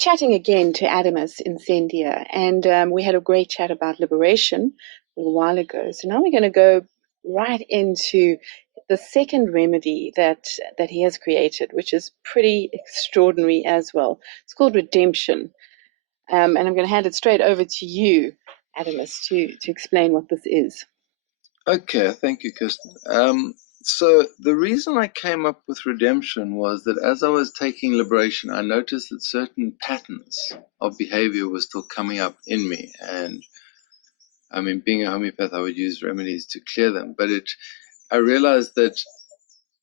chatting again to Adamas Incendia, and we had a great chat about liberation a little while ago. So now we're going to go right into the second remedy that he has created, which is pretty extraordinary as well. It's called redemption, and I'm going to hand it straight over to you, Adamas, to explain what this is. Okay, thank you, Kirsten. So the reason I came up with redemption was that as I was taking liberation, I noticed that certain patterns of behavior were still coming up in me. And I mean, being a homeopath, I would use remedies to clear them. But I realized that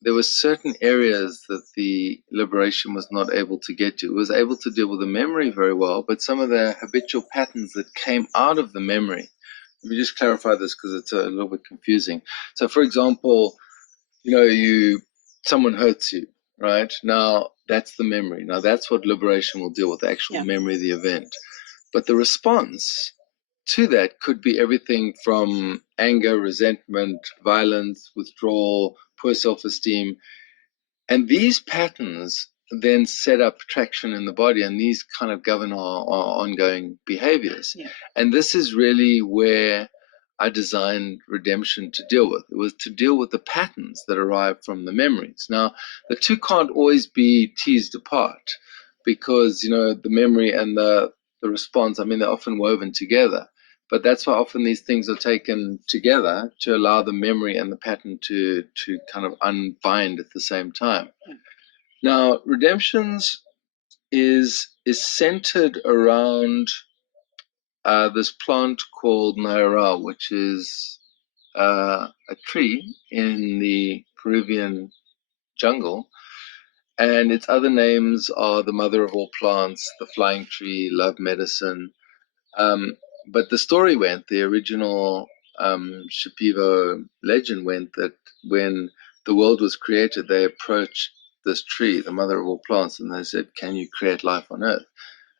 there were certain areas that the liberation was not able to get to. It was able to deal with the memory very well, but some of the habitual patterns that came out of the memory. Let me just clarify this because it's a little bit confusing. So, for example, someone hurts you, right? Now that's the memory. Now that's what liberation will deal with, the actual memory of the event. But the response to that could be everything from anger, resentment, violence, withdrawal, poor self-esteem. And these patterns then set up traction in the body, and these kind of govern our ongoing behaviors. Yeah. And this is really where I designed redemption to deal with. It was to deal with the patterns that arrive from the memories. Now, the two can't always be teased apart because, the memory and the response, I mean, they're often woven together. But that's why often these things are taken together to allow the memory and the pattern to kind of unbind at the same time. Now, redemptions is centered around this plant called Naira, which is a tree in the Peruvian jungle. And its other names are the mother of all plants, the flying tree, love medicine. But the story went, the original Shipibo legend went that when the world was created, they approached this tree, the mother of all plants, and they said, "Can you create life on Earth?"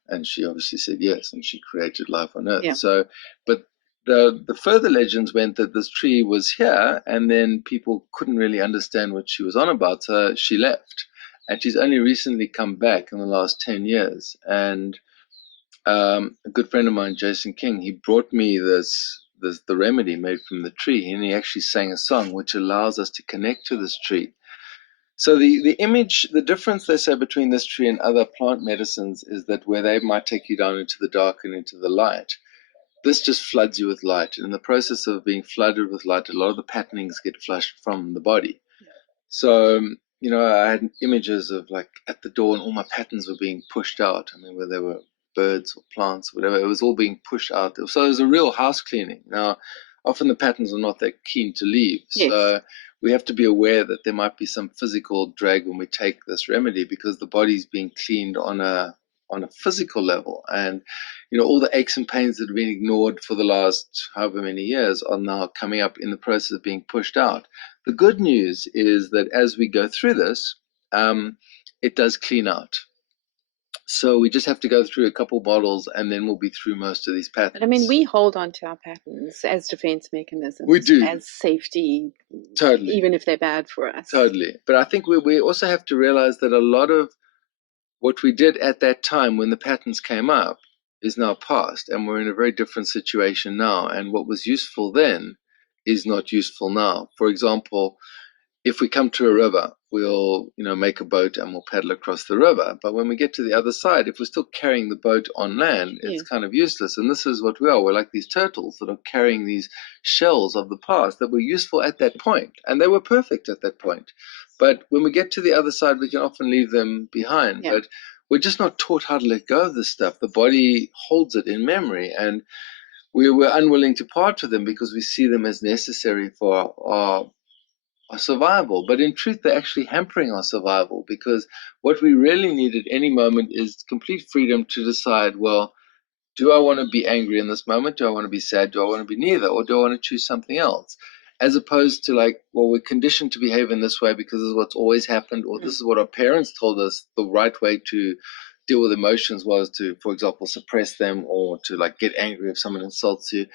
And she obviously said yes, and she created life on Earth. Yeah. So, but the further legends went that this tree was here, and then people couldn't really understand what she was on about, so she left. And she's only recently come back in the last 10 years. And a good friend of mine, Jason King, he brought me the remedy made from the tree, and he actually sang a song which allows us to connect to this tree. So the difference they say between this tree and other plant medicines is that where they might take you down into the dark and into the light, this just floods you with light. And in the process of being flooded with light, a lot of the patternings get flushed from the body. So, I had images of like at the door and all my patterns were being pushed out. I mean, where they were birds or plants or whatever, it was all being pushed out. So it was a real house cleaning. Now, often the patterns are not that keen to leave. Yes. So we have to be aware that there might be some physical drag when we take this remedy because the body's being cleaned on a physical level. And, all the aches and pains that have been ignored for the last however many years are now coming up in the process of being pushed out. The good news is that as we go through this, it does clean out. So we just have to go through a couple bottles and then we'll be through most of these patterns. But I mean, we hold on to our patterns as defense mechanisms. We do. As safety. Totally. Even if they're bad for us. Totally. But I think we also have to realize that a lot of what we did at that time when the patterns came up is now past, and we're in a very different situation now. And what was useful then is not useful now. For example, if we come to a river, we'll make a boat and we'll paddle across the river. But when we get to the other side, if we're still carrying the boat on land, it's kind of useless. And this is what we are. We're like these turtles that are carrying these shells of the past that were useful at that point, and they were perfect at that point. But when we get to the other side, we can often leave them behind. Yeah. But we're just not taught how to let go of this stuff. The body holds it in memory, and we're unwilling to part with them because we see them as necessary for our survival. But in truth, they're actually hampering our survival, because what we really need at any moment is complete freedom to decide, well, do I want to be angry in this moment? Do I want to be sad? Do I want to be neither? Or do I want to choose something else? As opposed to like, well, we're conditioned to behave in this way because this is what's always happened, or this is what our parents told us the right way to deal with emotions was to, for example, suppress them or to like get angry if someone insults you.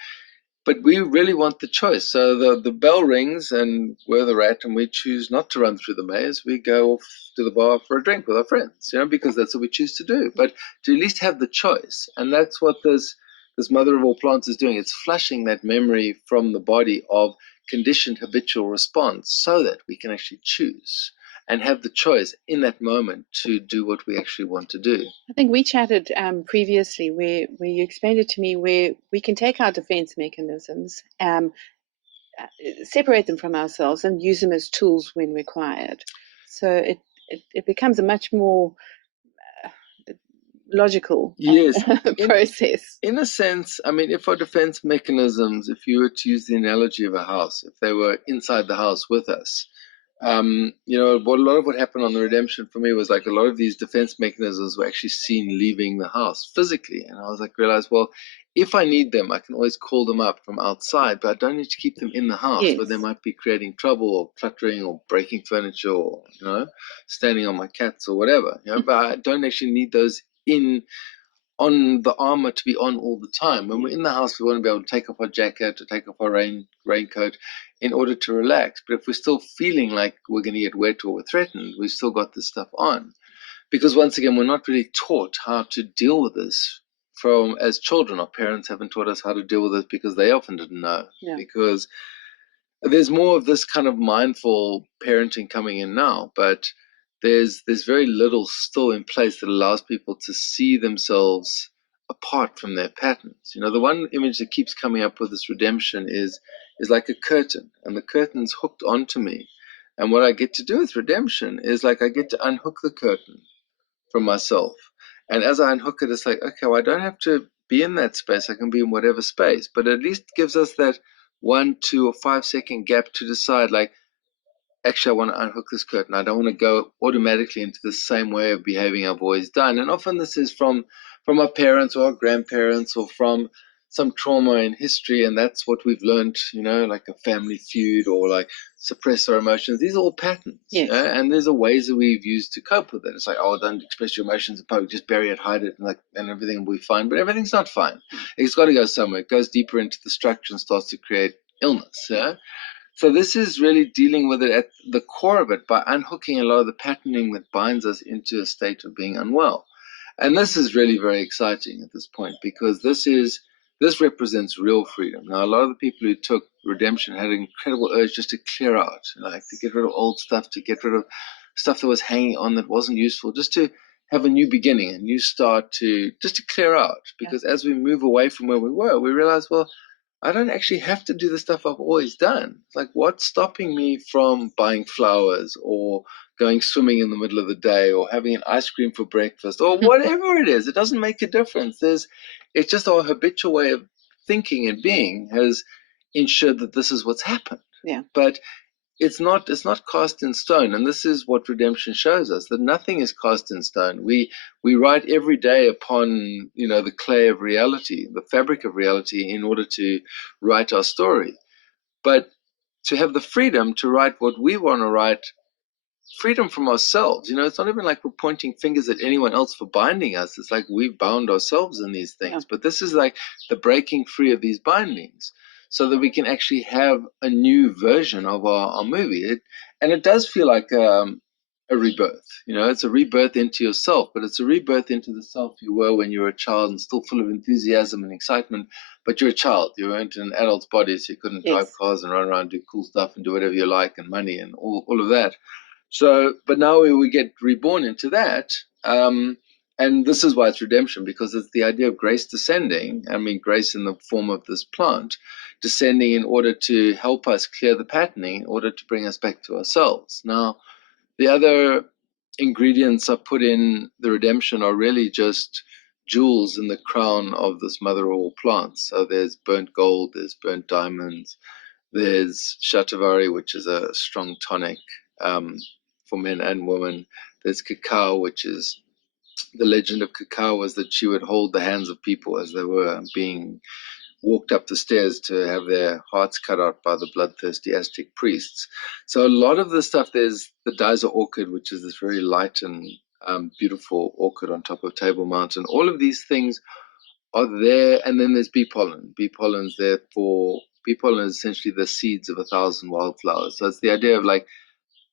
but we really want the choice. So the bell rings and we're the rat and we choose not to run through the maze. We go off to the bar for a drink with our friends, because that's what we choose to do. But to at least have the choice. And that's what this mother of all plants is doing. It's flushing that memory from the body of conditioned habitual response so that we can actually choose and have the choice in that moment to do what we actually want to do. I think we chatted previously where you explained it to me, where we can take our defense mechanisms, separate them from ourselves and use them as tools when required. So it becomes a much more logical yes process. In a sense, I mean, if our defense mechanisms, if you were to use the analogy of a house, if they were inside the house with us, what a lot of what happened on the redemption for me was like a lot of these defense mechanisms were actually seen leaving the house physically. And I was like, realized, well, if I need them, I can always call them up from outside, but I don't need to keep them in the house where they might be creating trouble or cluttering or breaking furniture or, standing on my cats or whatever. But I don't actually need those on the armor to be on all the time. When we're in the house, we want to be able to take off our jacket, to take off our raincoat in order to relax. But if we're still feeling like we're going to get wet or we're threatened, we've still got this stuff on. Because once again, we're not really taught how to deal with this as children. Our parents haven't taught us how to deal with it because they often didn't know. Yeah. Because there's more of this kind of mindful parenting coming in now, but there's very little still in place that allows people to see themselves apart from their patterns. The one image that keeps coming up with this redemption is like a curtain, and the curtain's hooked onto me. And what I get to do with redemption is like I get to unhook the curtain from myself. And as I unhook it, it's like, okay, well, I don't have to be in that space. I can be in whatever space, but at least gives us that 1, 2, or 5 second gap to decide, like, actually, I want to unhook this curtain. I don't want to go automatically into the same way of behaving I've always done. And often this is from our parents or our grandparents or from some trauma in history, and that's what we've learned, like a family feud or like suppress our emotions. These are all patterns. Yes. And there's a ways that we've used to cope with it. It's like, oh, don't express your emotions, just bury it, hide it, and everything will be fine. But everything's not fine. It's got to go somewhere. It goes deeper into the structure and starts to create illness. Yeah? So this is really dealing with it at the core of it by unhooking a lot of the patterning that binds us into a state of being unwell. And this is really very exciting at this point because this represents real freedom. Now, a lot of the people who took redemption had an incredible urge just to clear out, like to get rid of old stuff, to get rid of stuff that was hanging on that wasn't useful, just to have a new beginning, a new start, just to clear out. Because as we move away from where we were, we realize, well, I don't actually have to do the stuff I've always done. Like, what's stopping me from buying flowers or going swimming in the middle of the day or having an ice cream for breakfast or whatever it is? It doesn't make a difference. It's just our habitual way of thinking and being has ensured that this is what's happened. Yeah. But it's not cast in stone, and this is what redemption shows us, that nothing is cast in stone. We write every day upon the clay of reality, the fabric of reality, in order to write our story. But to have the freedom to write what we want to write, freedom from ourselves, it's not even like we're pointing fingers at anyone else for binding us. It's like we've bound ourselves in these things. Yeah. But this is like the breaking free of these bindings, so that we can actually have a new version of our movie. It does feel like a rebirth. It's a rebirth into yourself, but it's a rebirth into the self you were when you were a child and still full of enthusiasm and excitement. But you're a child. You weren't in an adult's body, so you couldn't drive cars and run around, do cool stuff and do whatever you like, and money and all of that. So, but now we get reborn into that. And this is why it's redemption, because it's the idea of grace descending. I mean, grace in the form of this plant descending in order to help us clear the patterning, in order to bring us back to ourselves. Now, the other ingredients I put in the redemption are really just jewels in the crown of this mother of all plants. So there's burnt gold, there's burnt diamonds, there's shatavari, which is a strong tonic for men and women. There's cacao, which is the legend of cacao was that she would hold the hands of people as they were being walked up the stairs to have their hearts cut out by the bloodthirsty Aztec priests. So a lot of the stuff, there's the Daiza orchid, which is this very light and beautiful orchid on top of Table Mountain. All of these things are there, and then there's bee pollen. Bee pollen's there for bee pollen is essentially the seeds of 1,000 wildflowers. So it's the idea of like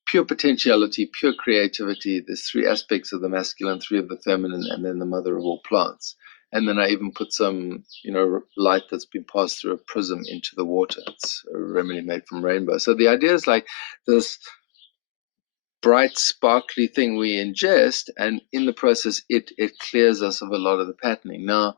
pure potentiality, pure creativity. There's 3 aspects of the masculine, 3 of the feminine, and then the mother of all plants. And then I even put some, light that's been passed through a prism into the water. It's a remedy made from rainbow. So the idea is like this bright, sparkly thing we ingest, and in the process, it clears us of a lot of the patterning. Now,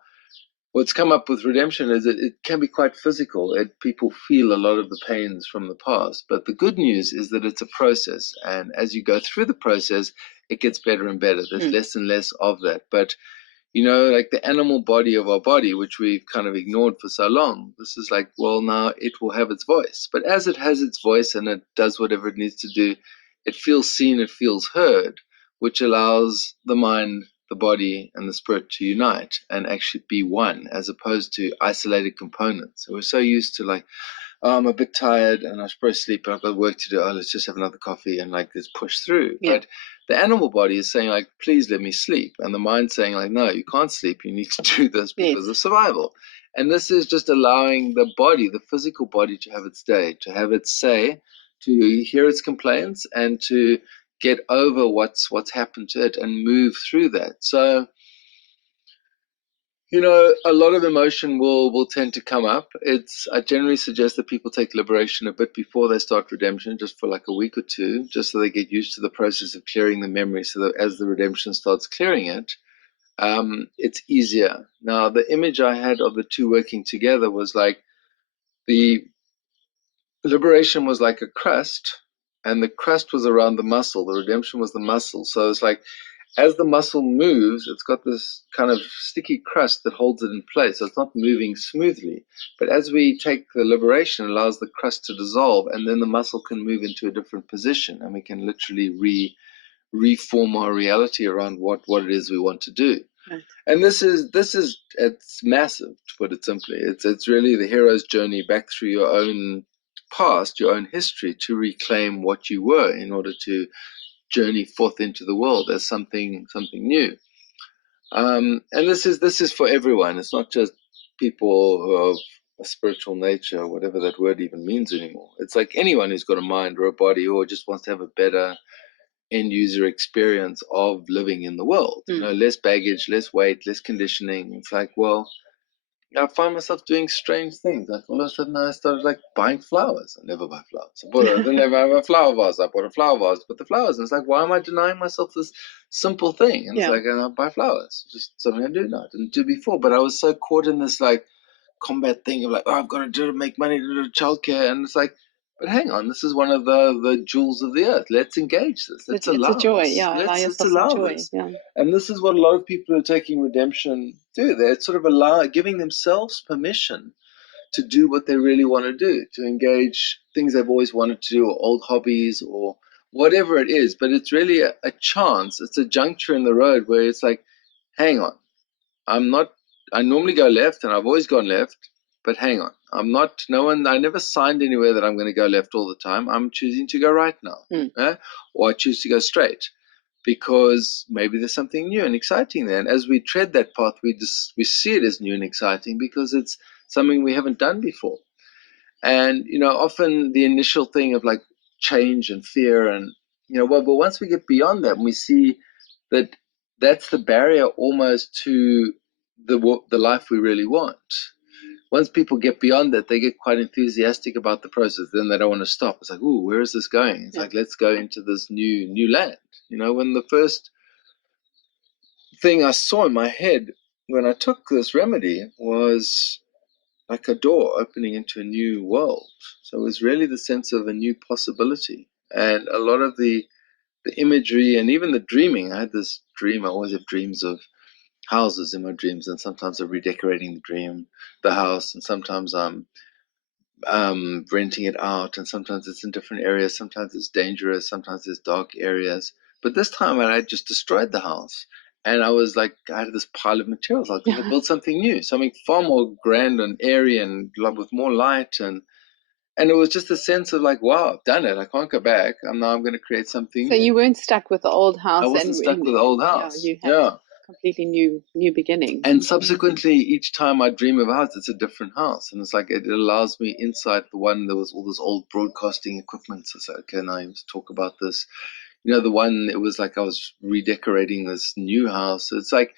what's come up with redemption is that it can be quite physical. People feel a lot of the pains from the past. But the good news is that it's a process. And as you go through the process, it gets better and better. There's less and less of that. But, like the animal body of our body, which we've kind of ignored for so long, this is like, well, now it will have its voice. But as it has its voice and it does whatever it needs to do, it feels seen, it feels heard, which allows the mind, the body, and the spirit to unite and actually be one, as opposed to isolated components. So we're so used to like, oh, I'm a bit tired and I should probably sleep, but I've got work to do. Oh, let's just have another coffee and like let's push through. Yeah. But the animal body is saying like, please let me sleep. And the mind's saying like, no, you can't sleep. You need to do this because of survival. And this is just allowing the body, the physical body, to have its day, to have its say, to hear its complaints and to get over what's happened to it and move through that. So, a lot of emotion will tend to come up. I generally suggest that people take liberation a bit before they start redemption, just for like a week or 2, just so they get used to the process of clearing the memory, so that as the redemption starts clearing it, it's easier. Now, the image I had of the 2 working together was like the liberation was like a crust, and the crust was around the muscle. The redemption was the muscle. So it's like, as the muscle moves, it's got this kind of sticky crust that holds it in place. So it's not moving smoothly. But as we take the liberation, it allows the crust to dissolve, and then the muscle can move into a different position, and we can literally reform our reality around what it is we want to do. Right. And this is it's massive, to put it simply. It's really the hero's journey back through your own past, your own history, to reclaim what you were in order to journey forth into the world as something new. And this is for everyone. It's not just people who are of a spiritual nature, whatever that word even means anymore. It's like anyone who's got a mind or a body or just wants to have a better end user experience of living in the world. Less baggage, less weight, less conditioning. It's like, well, I find myself doing strange things. Like all of a sudden I started like buying flowers. I never buy flowers. I didn't ever have a flower vase. I bought a flower vase to put the flowers. And it's like, why am I denying myself this simple thing? And it's like, I buy flowers. Just something I do now. I didn't do before. But I was so caught in this like combat thing of like, oh, I've got to do to make money to do childcare. And it's like, but hang on, this is one of the jewels of the earth. Let's engage this. Let's allow it's a joy, this. yeah. Let's allow this. Yeah. And this is what a lot of people who are taking redemption do. They're sort of giving themselves permission to do what they really want to do, to engage things they've always wanted to do, or old hobbies, or whatever it is. But it's really a chance. It's a juncture in the road where it's like, hang on, I normally go left, and I've always gone left. But hang on, I never signed anywhere that I'm going to go left all the time. I'm choosing to go right now. Or I choose to go straight because maybe there's something new and exciting there. And as we tread that path, we see it as new and exciting because it's something we haven't done before. And, often the initial thing of like change and fear and, but once we get beyond that and we see that that's the barrier almost to the life we really want. Once people get beyond that, they get quite enthusiastic about the process. Then they don't want to stop. It's like, ooh, where is this going? It's like, let's go into this new land. When the first thing I saw in my head when I took this remedy was like a door opening into a new world. So it was really the sense of a new possibility. And a lot of the imagery and even the dreaming, I had this dream. I always have dreams of houses in my dreams, and sometimes I'm redecorating the house, and sometimes I'm renting it out, and sometimes it's in different areas. Sometimes it's dangerous, sometimes there's dark areas. But this time I just destroyed the house, and I was like, I had this pile of materials. I was going to build something new, something far more grand and airy and with more light, and it was just a sense of like, wow, I've done it. I can't go back. I'm going to create something new. So you weren't stuck with the old house. I wasn't stuck with the old house. Yeah. completely new beginning. And subsequently, each time I dream of a house, it's a different house. And it's like it allows me insight. The one, there was all this old broadcasting equipment. So I said, okay, now I have to talk about this. You know, the one, it was like I was redecorating this new house. It's like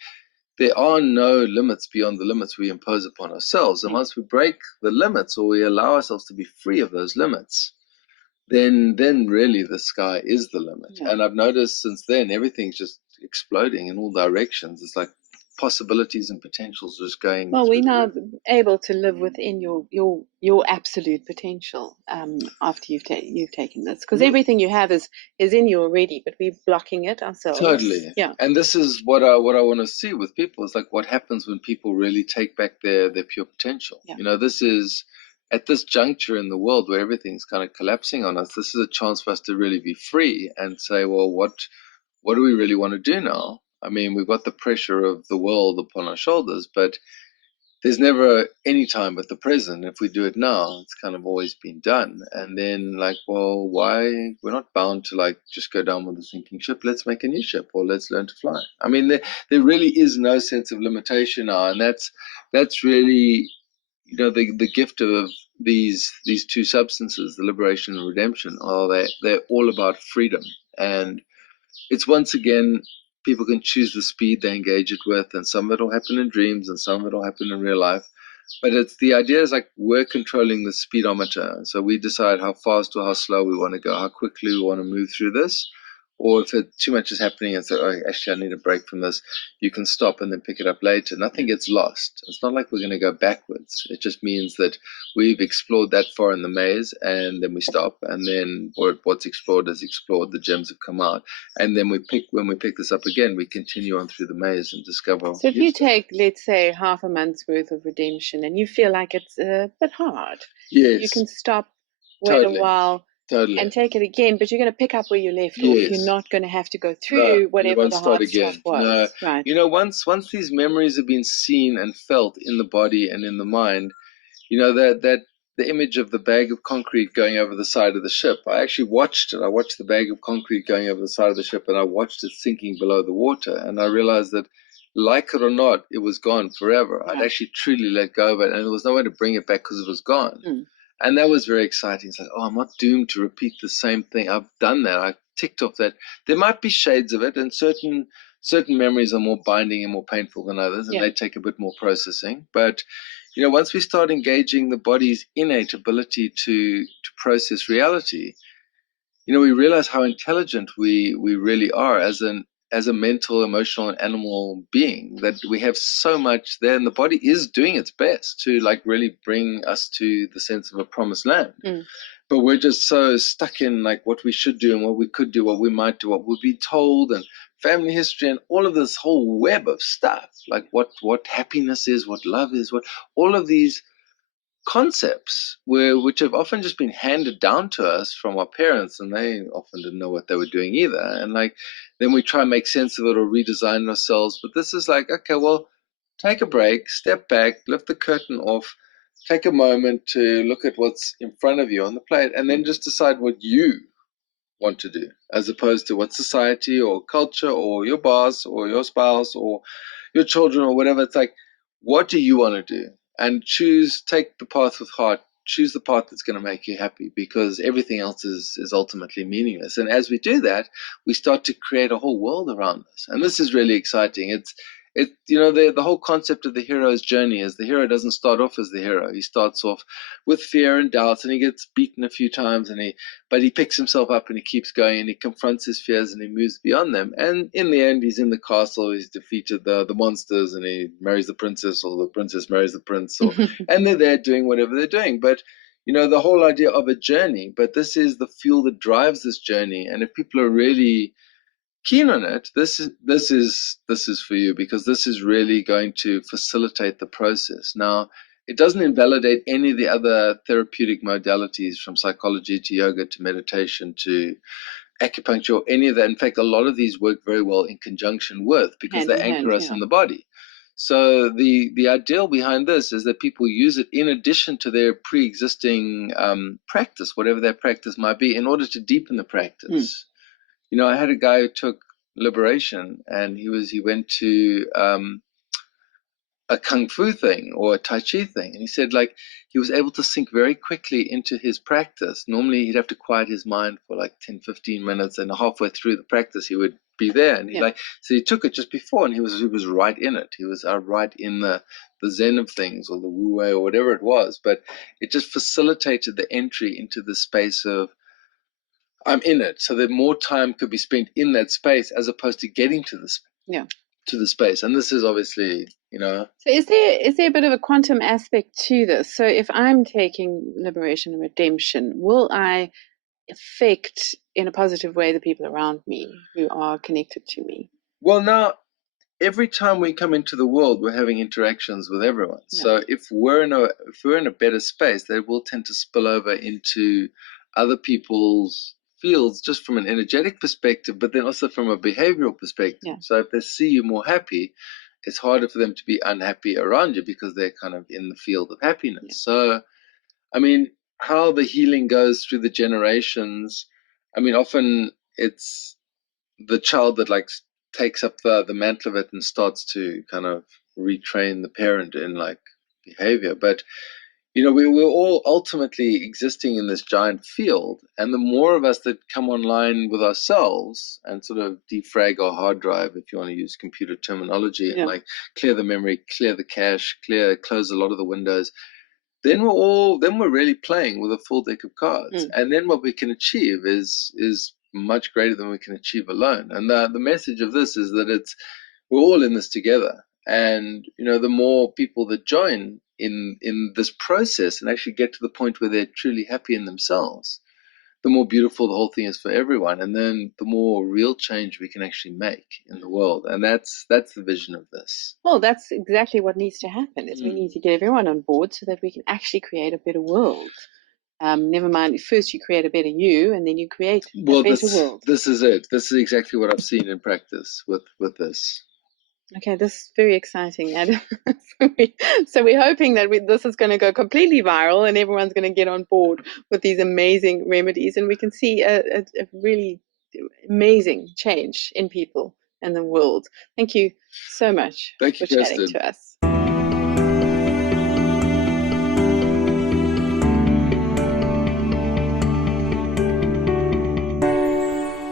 there are no limits beyond the limits we impose upon ourselves. And once we break the limits, or we allow ourselves to be free of those limits, then really the sky is the limit. Yeah. And I've noticed since then, everything's just exploding in all directions. It's like possibilities and potentials just going. Well, we're now able to live within your absolute potential after you've taken this, because everything you have is in you already, but we're blocking it ourselves. Totally. Yeah. And this is what I want to see with people, is like what happens when people really take back their pure potential. Yeah. You know, this is at this juncture in the world where everything's kind of collapsing on us. This is a chance for us to really be free and say, well, what do we really want to do now? I mean, we've got the pressure of the world upon our shoulders, but there's never any time but the present. If we do it now, it's kind of always been done. And then like, well, why? We're not bound to like just go down with a sinking ship. Let's make a new ship, or let's learn to fly. I mean, there really is no sense of limitation now. And that's really, you know, the gift of these two substances, the liberation and redemption, are they're all about freedom. And it's, once again, people can choose the speed they engage it with, and some of it will happen in dreams and some of it will happen in real life. But it's, the idea is like we're controlling the speedometer. So we decide how fast or how slow we want to go, how quickly we want to move through this. Or if too much is happening and say, oh, actually, I need a break from this, you can stop and then pick it up later. Nothing gets lost. It's not like we're going to go backwards. It just means that we've explored that far in the maze, and then we stop, and then what's explored is explored. The gems have come out, and then when we pick this up again, we continue on through the maze and discover. So if you take, let's say, half a month's worth of redemption, and you feel like it's a bit hard, yes, you can stop, wait a while. Totally. And take it again, but you're going to pick up where you left off. You're not going to have to go through whatever the hard stuff was. No. Right. You know, once these memories have been seen and felt in the body and in the mind, you know, that the image of the bag of concrete going over the side of the ship, I actually watched it. I watched the bag of concrete going over the side of the ship, and I watched it sinking below the water, and I realized that, like it or not, it was gone forever. Right. I'd actually truly let go of it, and there was no way to bring it back because it was gone. Mm. And that was very exciting. It's like, oh, I'm not doomed to repeat the same thing. I've done that. I ticked off that. There might be shades of it, and certain memories are more binding and more painful than others, and they take a bit more processing. But, you know, once we start engaging the body's innate ability to process reality, you know, we realize how intelligent we really are as a mental, emotional, and animal being, that we have so much there, and the body is doing its best to like really bring us to the sense of a promised land. Mm. But we're just so stuck in like what we should do and what we could do, what we might do, what we'll be told, and family history, and all of this whole web of stuff, like what happiness is, what love is, what all of these concepts which have often just been handed down to us from our parents, and they often didn't know what they were doing either. And like, then we try and make sense of it or redesign ourselves. But this is like, okay, well, take a break, step back, lift the curtain off, take a moment to look at what's in front of you on the plate, and then just decide what you want to do, as opposed to what society or culture or your boss or your spouse or your children or whatever. It's like, what do you want to do? And take the path with heart, choose the path that's going to make you happy, because everything else is ultimately meaningless. And as we do that, we start to create a whole world around us. And this is really exciting. You know, the whole concept of the hero's journey is the hero doesn't start off as the hero. He starts off with fear and doubts, and he gets beaten a few times, but he picks himself up and he keeps going, and he confronts his fears and he moves beyond them. And in the end, he's in the castle, he's defeated the monsters, and he marries the princess, or the princess marries the prince, and they're there doing whatever they're doing. But you know, the whole idea of a journey, but this is the fuel that drives this journey. And if people are really keen on it, this is for you, because this is really going to facilitate the process. Now, it doesn't invalidate any of the other therapeutic modalities, from psychology to yoga to meditation to acupuncture, any of that. In fact, a lot of these work very well in conjunction with, because they anchor us in the body. So the ideal behind this is that people use it in addition to their pre-existing practice, whatever their practice might be, in order to deepen the practice. You know, I had a guy who took liberation, and he went to a kung fu thing or a tai chi thing, and he said like he was able to sink very quickly into his practice. Normally he'd have to quiet his mind for like 10-15 minutes, and halfway through the practice he would be there, and so he took it just before, and he was right in it. He was right in the zen of things, or the wu wei, or whatever it was, but it just facilitated the entry into the space of I'm in it, so that more time could be spent in that space as opposed to getting to the space. And this is obviously, So is there a bit of a quantum aspect to this? So if I'm taking liberation and redemption, will I affect in a positive way the people around me who are connected to me? Well, now every time we come into the world, we're having interactions with everyone. So if we're in a better space, they will tend to spill over into other people's fields, just from an energetic perspective, but then also from a behavioral perspective. So if they see you more happy, it's harder for them to be unhappy around you because they're kind of in the field of happiness. So, I mean, how the healing goes through the generations, I mean, often it's the child that like takes up the mantle of it and starts to kind of retrain the parent in like behavior. But we're all ultimately existing in this giant field, and the more of us that come online with ourselves and sort of defrag our hard drive, if you want to use computer terminology, and like clear the memory, clear the cache, close a lot of the windows, then we're really playing with a full deck of cards. And then what we can achieve is much greater than we can achieve alone. And the message of this is that we're all in this together. And the more people that join in this process and actually get to the point where they're truly happy in themselves, the more beautiful the whole thing is for everyone, and then the more real change we can actually make in the world. And that's the vision of this. Well, that's exactly what needs to happen. Is we need to get everyone on board so that we can actually create a better world. Never mind, first you create a better you, and then you create a better world. This is it. This is exactly what I've seen in practice with this. Okay, this is very exciting, Adam. So we're hoping that this is going to go completely viral and everyone's going to get on board with these amazing remedies, and we can see a really amazing change in people and the world. Thank you so much for chatting to us.